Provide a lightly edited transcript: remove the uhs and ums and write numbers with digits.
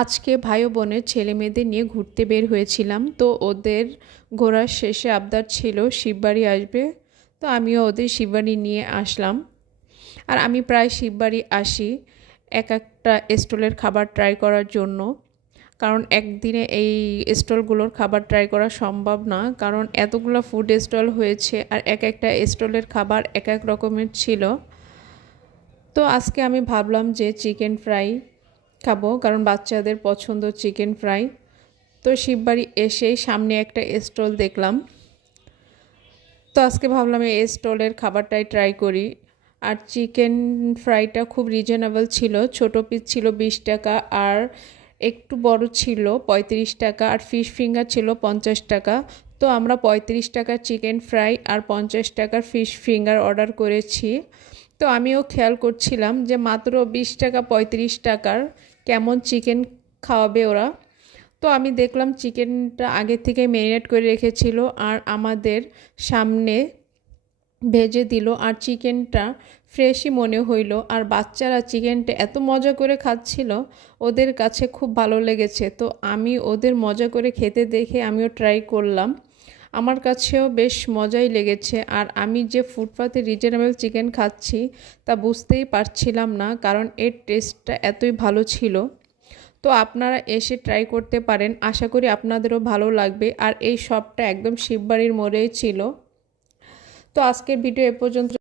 আজকে ভাই ও বোনের ছেলে মেয়েদের নিয়ে ঘুরতে বের হয়েছিলাম। তো ওদের ঘোরার শেষে আবদার ছিল শিববাড়ি আসবে। তো আমিও ওদের শিববাড়ি নিয়ে আসলাম। আর আমি প্রায় শিববাড়ি আসি এক একটা স্টলের খাবার ট্রাই করার জন্য, কারণ একদিনে এই স্টলগুলোর খাবার ট্রাই করা সম্ভব না, কারণ এতগুলো ফুড স্টল হয়েছে আর এক একটা স্টলের খাবার এক এক রকমের ছিল। তো আজকে আমি ভাবলাম যে চিকেন ফ্রাই খাবো, কারণ বাচ্চাদের পছন্দ চিকেন ফ্রাই। তো শিববাড়ি এসেই সামনে একটা স্টল দেখলাম, তো আজকে ভাবলাম এই স্টলের খাবারটাই ট্রাই করি। আর চিকেন ফ্রাইটা খুব রিজনেবল ছিল, ছোটো পিস ছিল 20 টাকা, আর একটু বড় ছিল 35 টাকা, আর ফিশ ফিঙ্গার ছিল 50 টাকা। তো আমরা 35 টাকার চিকেন ফ্রাই আর 50 টাকার ফিশ ফিঙ্গার অর্ডার করেছি। তো আমিও খেয়াল করছিলাম যে মাত্র 20 টাকা 35 টাকার কেমন চিকেন খাওয়াবে ওরা। তো আমি দেখলাম চিকেনটা আগে থেকে ম্যারিনেট করে রেখেছিল আর আমাদের সামনে ভেজে দিল, আর চিকেনটা ফ্রেশই মনে হইল। আর বাচ্চারা চিকেনটা এত মজা করে খাচ্ছিল, ওদের কাছে খুব ভালো লেগেছে। তো আমি ওদের মজা করে খেতে দেখে আমিও ট্রাই করলাম, আমার কাছেও বেশ মজাই লেগেছে। আর আমি যে ফুটপাতে রিজনেবল চিকেন খাচ্ছি তা বুঝতেই পারছিলাম না, কারণ এর টেস্টটা এতই ভালো ছিল। তো আপনারা এসে ট্রাই করতে পারেন, আশা করি আপনাদেরও ভালো লাগবে। আর এই শপটা একদম শিববাড়ির মোড়েই ছিল। তো আজকের ভিডিও এ পর্যন্ত।